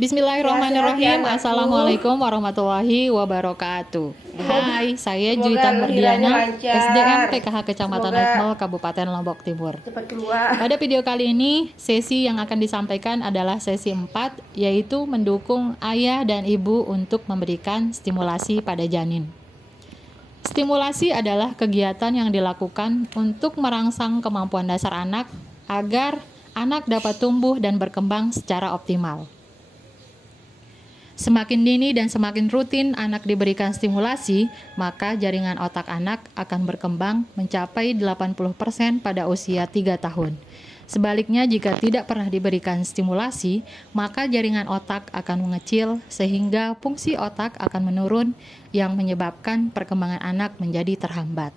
Bismillahirrahmanirrahim. Assalamualaikum warahmatullahi wabarakatuh. Hai, saya Juwita Murdiana, SDM PKH Kecamatan Akmal, Kabupaten Lombok Timur. Pada video kali ini, sesi yang akan disampaikan adalah sesi 4, yaitu mendukung ayah dan ibu untuk memberikan stimulasi pada janin. Stimulasi adalah kegiatan yang dilakukan untuk merangsang kemampuan dasar anak agar anak dapat tumbuh dan berkembang secara optimal. Semakin dini dan semakin rutin anak diberikan stimulasi, maka jaringan otak anak akan berkembang mencapai 80% pada usia 3 tahun. Sebaliknya, jika tidak pernah diberikan stimulasi, maka jaringan otak akan mengecil sehingga fungsi otak akan menurun yang menyebabkan perkembangan anak menjadi terhambat.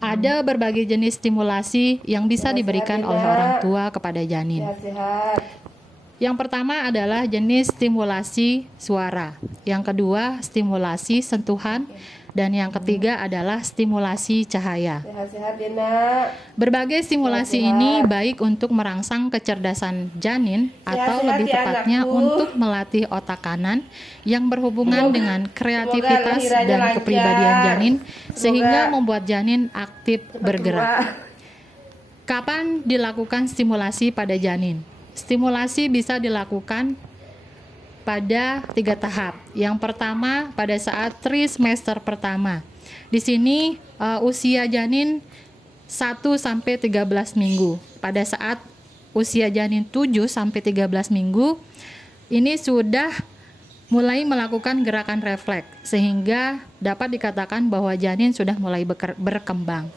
Ada berbagai jenis stimulasi yang bisa diberikan oleh orang tua kepada janin. Yang pertama adalah jenis stimulasi suara, yang kedua stimulasi sentuhan, dan yang ketiga adalah stimulasi cahaya. Berbagai stimulasi ini baik untuk merangsang kecerdasan janin atau lebih tepatnya untuk melatih otak kanan yang berhubungan dengan kreativitas dan kepribadian janin sehingga membuat janin aktif bergerak. Kapan dilakukan stimulasi pada janin? Stimulasi bisa dilakukan pada 3 tahap. Yang pertama pada saat trimester pertama. Di sini usia janin 1-13 minggu. Pada saat usia janin 7-13 minggu, ini sudah mulai melakukan gerakan refleks sehingga dapat dikatakan bahwa janin sudah mulai berkembang.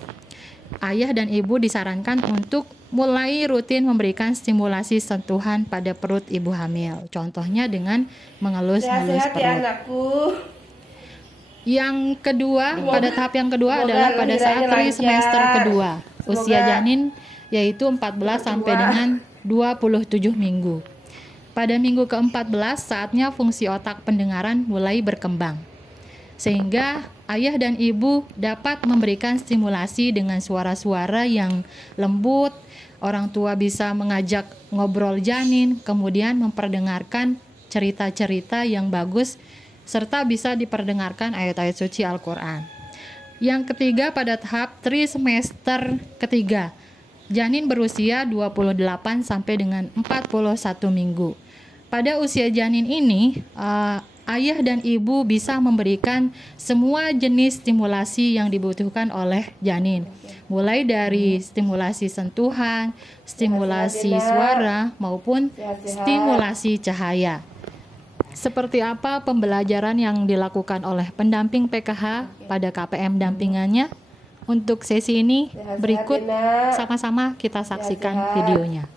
Ayah dan ibu disarankan untuk mulai rutin memberikan stimulasi sentuhan pada perut ibu hamil. Contohnya dengan mengelus-ngelus perut. Yang kedua, pada tahap yang kedua adalah pada saat trimester kedua. Usia janin yaitu 14 sampai dengan 27 minggu. Pada minggu ke-14 saatnya fungsi otak pendengaran mulai berkembang. Sehingga ayah dan ibu dapat memberikan stimulasi dengan suara-suara yang lembut. Orang tua bisa mengajak ngobrol janin, kemudian memperdengarkan cerita-cerita yang bagus, serta bisa diperdengarkan ayat-ayat suci Al-Quran. Yang ketiga pada tahap trimester ketiga, janin berusia 28 sampai dengan 41 minggu. Pada usia janin ini, ayah dan ibu bisa memberikan semua jenis stimulasi yang dibutuhkan oleh janin. Mulai dari stimulasi sentuhan, stimulasi suara, maupun stimulasi cahaya. Seperti apa pembelajaran yang dilakukan oleh pendamping PKH pada KPM dampingannya? Untuk sesi ini berikut sama-sama kita saksikan videonya.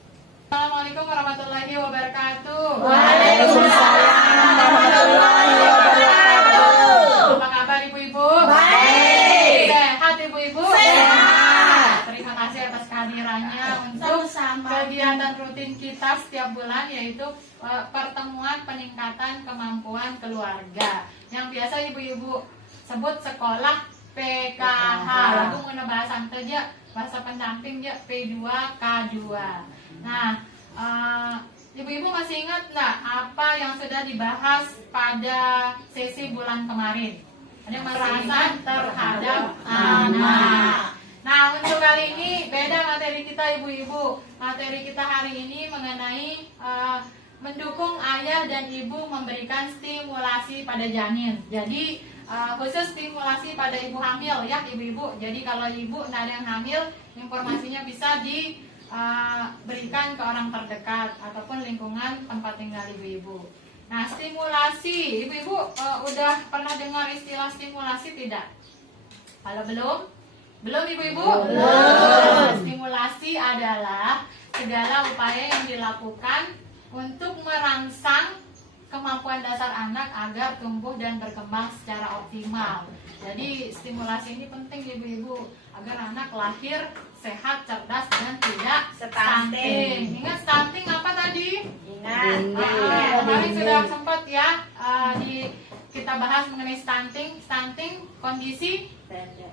Assalamualaikum warahmatullahi wabarakatuh. Waalaikumsalam warahmatullahi wabarakatuh. Apa kabar ibu-ibu? Baik. Sehat ibu-ibu? Sehat. Terima kasih atas kehadirannya untuk kegiatan rutin kita setiap bulan, yaitu pertemuan peningkatan kemampuan keluarga yang biasa ibu-ibu sebut sekolah PKH. Lalu mengenai bahasa saja, bahasa pendamping ya P2K2. Nah, ibu-ibu masih ingat nggak apa yang sudah dibahas pada sesi bulan kemarin? Ada yang masih ingat terhadap anak. Nah, untuk kali ini beda materi kita ibu-ibu. Materi kita hari ini mengenai mendukung ayah dan ibu memberikan stimulasi pada janin. Jadi khusus stimulasi pada ibu hamil ya ibu-ibu. Jadi kalau ibu nggak ada yang hamil, informasinya bisa berikan ke orang terdekat ataupun lingkungan tempat tinggal ibu-ibu. Nah, stimulasi, ibu-ibu udah pernah dengar istilah stimulasi tidak? Kalau belum ibu-ibu? Belum. Stimulasi adalah segala upaya yang dilakukan untuk merangsang kemampuan dasar anak agar tumbuh dan berkembang secara optimal. Jadi stimulasi ini penting ibu-ibu agar anak lahir sehat, cerdas, dan tidak stunting. Ingat stunting apa tadi? Ingat. Kemarin sudah sempat ya kita bahas mengenai stunting. Stunting kondisi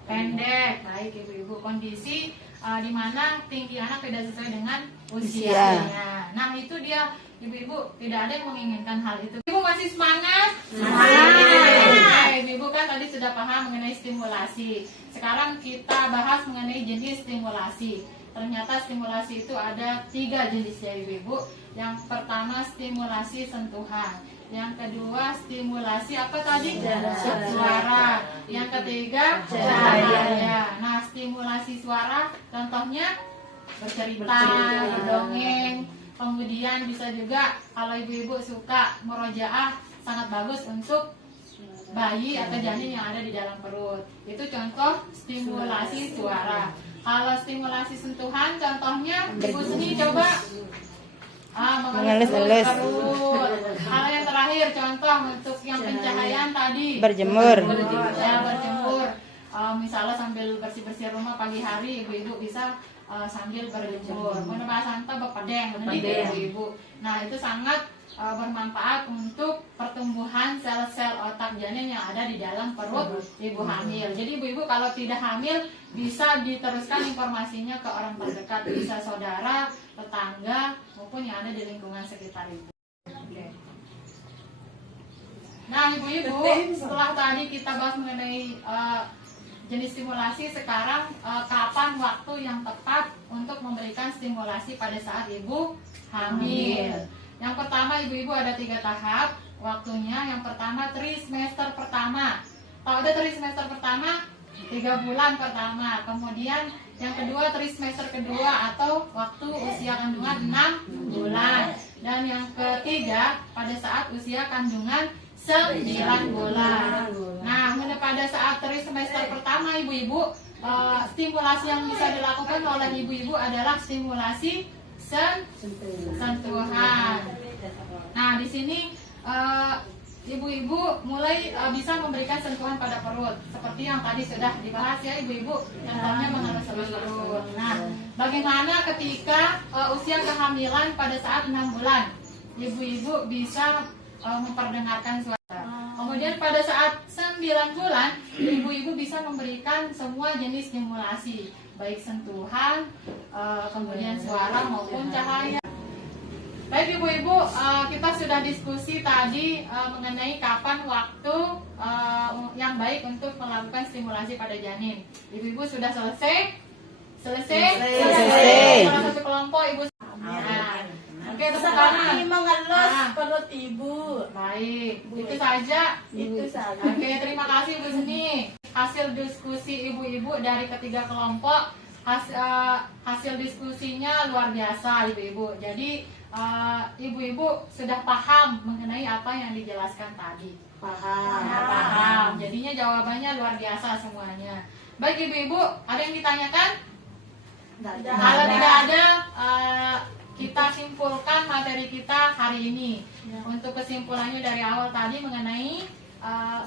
pendek. Baik ibu-ibu, kondisi di mana tinggi anak tidak sesuai dengan usianya. Nah itu dia ibu-ibu tidak ada yang menginginkan hal itu. Ibu masih semangat? Semangat. Ibu kan tadi sudah paham mengenai stimulasi. Sekarang kita bahas mengenai jenis stimulasi. Ternyata stimulasi itu ada 3 jenis ya ibu-ibu. Yang pertama stimulasi sentuhan. Yang kedua stimulasi apa tadi? Suara. Yang ketiga cahaya. Nah, stimulasi suara contohnya bercerita, dongeng. Kemudian bisa juga kalau ibu-ibu suka murojaah, sangat bagus untuk bayi atau janin yang ada di dalam perut. Itu contoh stimulasi suara. Kalau stimulasi sentuhan contohnya ibu seni coba mengelus perut. Kalau yang terakhir contoh untuk yang pencahayaan tadi Berjemur. Ya, berjemur. Misalnya sambil bersih-bersih rumah pagi hari ibu-ibu bisa sambil berjemur. Menambah santa bepadeng ibu-ibu. Nah, itu sangat bermanfaat untuk pertumbuhan sel-sel otak janin yang ada di dalam perut ibu hamil. Jadi ibu-ibu kalau tidak hamil bisa diteruskan informasinya ke orang terdekat, bisa saudara, tetangga maupun yang ada di lingkungan sekitar ibu. Nah, ibu-ibu, setelah tadi kita bahas mengenai jenis stimulasi, sekarang kapan waktu yang tepat untuk memberikan stimulasi pada saat ibu hamil. Yang pertama ibu-ibu ada 3 tahap waktunya. Yang pertama trimester pertama. Kalau ada trimester pertama 3 bulan pertama. Kemudian yang kedua trimester kedua atau waktu usia kandungan 6 bulan. Dan yang ketiga pada saat usia kandungan 9 bulan. Nah, pada saat trimester pertama ibu-ibu, stimulasi yang bisa dilakukan oleh ibu-ibu adalah stimulasi sentuhan. Nah, di sini ibu-ibu mulai bisa memberikan sentuhan pada perut seperti yang tadi sudah dibahas ya ibu-ibu, contohnya mengelus-elus perut. Nah, bagaimana ketika usia kehamilan pada saat 6 bulan ibu-ibu bisa memperdengarkan suara. Kemudian pada saat 9 bulan ibu-ibu bisa memberikan semua jenis stimulasi, baik sentuhan, kemudian suara maupun cahaya. Baik ibu-ibu, kita sudah diskusi tadi mengenai kapan waktu yang baik untuk melakukan stimulasi pada janin. Ibu-ibu sudah selesai? Selesai. Salah satu kelompok ibu. Nah, oke, sekarang mengelus perut ibu. baik, itu saja. Oke, terima kasih ibu Seni. Hasil diskusi ibu-ibu dari ketiga kelompok, hasil diskusinya luar biasa ibu-ibu. Jadi ibu-ibu sudah paham mengenai apa yang dijelaskan tadi. Paham. Jadinya jawabannya luar biasa semuanya. Baik ibu-ibu, ada yang ditanyakan? Kalau tidak ada, kita simpulkan materi kita hari ini. Untuk kesimpulannya dari awal tadi mengenai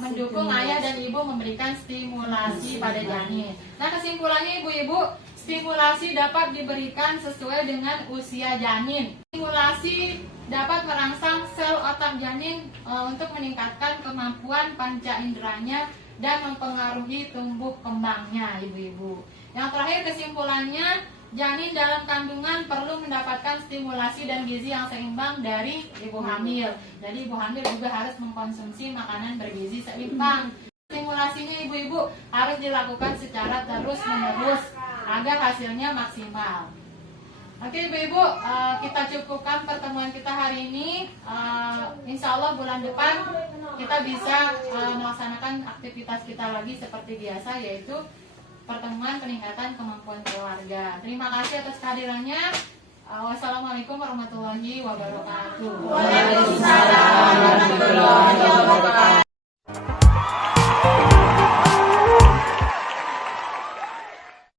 mendukung ayah dan ibu memberikan stimulasi pada janin. Nah, kesimpulannya ibu-ibu, stimulasi dapat diberikan sesuai dengan usia janin. Stimulasi dapat merangsang sel otak janin untuk meningkatkan kemampuan panca inderanya dan mempengaruhi tumbuh kembangnya ibu-ibu. Yang terakhir kesimpulannya, janin dalam kandungan perlu mendapatkan stimulasi dan gizi yang seimbang dari ibu hamil. Jadi ibu hamil juga harus mengkonsumsi makanan bergizi seimbang. Stimulasinya ibu-ibu harus dilakukan secara terus-menerus agar hasilnya maksimal. Oke ibu-ibu, kita cukupkan pertemuan kita hari ini. Insya Allah bulan depan kita bisa melaksanakan aktivitas kita lagi seperti biasa, yaitu pertemuan peningkatan kemampuan keluarga. Terima kasih atas kehadirannya. Wassalamualaikum warahmatullahi wabarakatuh. Waalaikumsalam warahmatullahi wabarakatuh.